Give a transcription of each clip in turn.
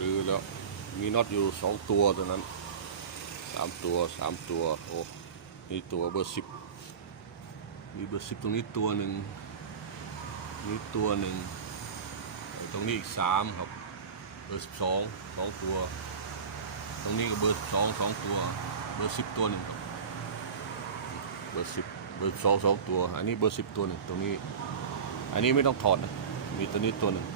รื้อแล้ว มีน็อตอยู่สองตัวตัวนั้นสามตัวสามตัว โอ้นี่ตัวเบอร์สิบมีเบอร์สิบตรงนี้ตัวหนึ่งนี่ตัวหนึ่งตรงนี้อีกสามครับ เบอร์สิบสองสองตัว ตรงนี้ก็เบอร์สองสองตัว เบอร์สิบตัวหนึ่งครับเบอร์สิบเบอร์สองสองตัว อันนี้เบอร์สิบตัวหนึ่งตรงนี้ อันนี้ไม่ต้องถอดนะ มีตัวนี้ตัวหนึ่ง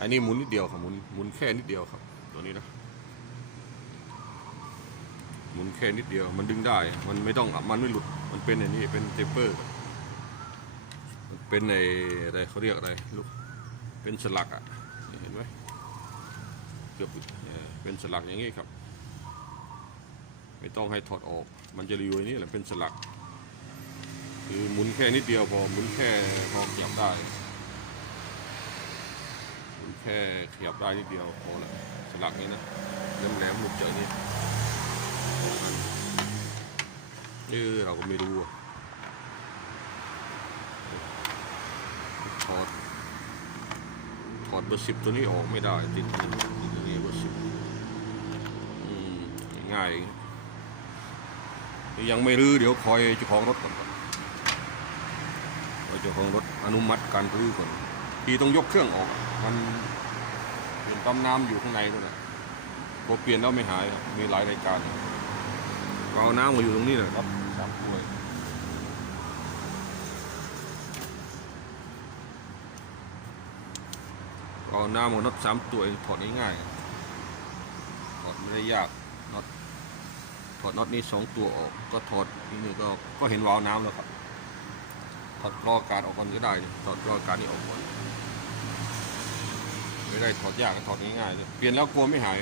อันนี้หมุนนิดเดียวครับหมุนหมุนแค่นิดเดียวครับ ตัวนี้นะหมุนแค่นิดเดียวมันดึงได้ มันไม่ต้องมันไม่หลุดมันเป็นอย่างนี้เป็นเทปเปอร์มันเป็นในอะไรเขาเรียกอะไรลูกเป็นสลักอะเห็นไหมเกือบเป็นสลักอย่างนี้ครับ ไม่ต้องให้ถอดออก มันจะรีวิวนี่แหละเป็นสลัก คือหมุนแค่นิดเดียวพอหมุนแค่พอขยับได้ แค่ขยับได้นิดเดียวพอละสลักนี้นะแหลมๆหลุดเจอนี่เออเราก็ไม่รู้อะถอดถอดเบอร์สิบตัวนี้ออกไม่ได้ ติดติดตัวนี้เบอร์สิบง่ายยังไม่รื้อเดี๋ยวคอยเจ้าของรถก่อนก่อนคอยเจ้าของรถอนุมัติการรื้อก่อน ทีต้องยกเครื่องออก มันเป็นปั๊มน้ำอยู่ข้างในนู่นแหละพอเปลี่ยนแล้วไม่หายครับมีหลายรายการเราเอาน้ำมาอยู่ตรงนี้เลยครับสามถ้วยเอาน้ำของน็อตสามตัวเองถอดง่ายๆถอดไม่ได้ยากน็อตถอดน็อตนี้สองตัวออก ก็ถอดนี่นี่ก็ก็เห็นวาล์วน้ำแล้วครับ ถอดกรอกาศออกก่อนก็ได้ถอดกรอกาศนี่ออกก่อนไม่ได้ถอดยากก็ถอดง่ายๆเลยเปลี่ยนแล้วกลัวไม่หาย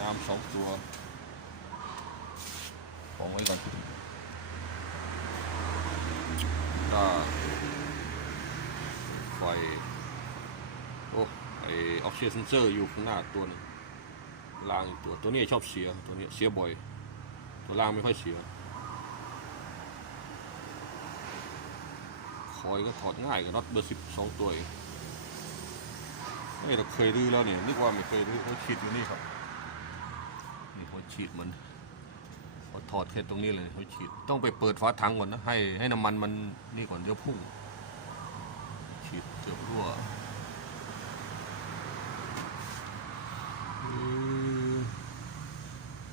น้ำสองตัวของไว้ก่อนก็ไฟโอ้ไอออกซิเซนเซอร์อยู่ข้างหน้าตัวนึงล่างอีกตัวตัวนี้ชอบเสียตัวนี้เสียบ่อย ตัวล่างไม่ค่อยเสีย อยก็ถอดง่ายกับน็อตเบอร์สิบสองตัวเองเฮ้ยเราเคยรื้อแล้วเนี่ยนึกว่าไม่เคยรื้อเขาฉีดอยู่นี่ครับนี่เขาฉีดมันเขาถอดแค่ตรงนี้เลยเขาฉีดต้องไปเปิดฝาถังก่อนนะให้ให้น้ำมันมันนี่ก่อนเดี๋ยวพุ่ง ฉีดเกือบรั่ว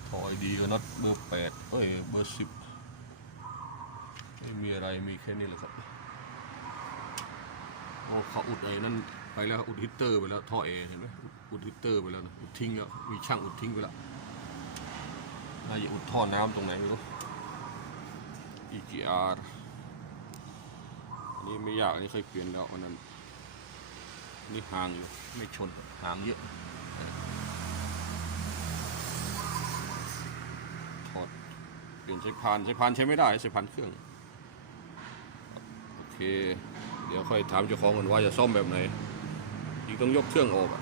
ถอยดีกับน็อตเบอร์แปดเอ้ยเบอร์สิบไม่มีอะไรมีแค่นี้แหละครับ โอ้เขาอุดไอ้นั่นไปแล้วอุดฮิตเตอร์ไปแล้วท่อเอเห็นไหมอุดฮิตเตอร์ไปแล้วนะอุดทิ้งแล้วมีช่างอุดทิ้งไปแล้วน่าจะอุดท่อน้ำตรงไหนไม่รู้ EGR อันนี้ไม่ยากอันนี้เคยเปลี่ยนแล้ววันนั้นนนี่ห่างอยู่ไม่ชนห่างเยอะถอดเปลี่ยนสายพานสายพานใช้ไม่ได้สายพานเครื่องโอเค เดี๋ยวค่อยถามเจ้าของกันว่าจะซ่อมแบบไหนอีกต้องยกเครื่องออกอะ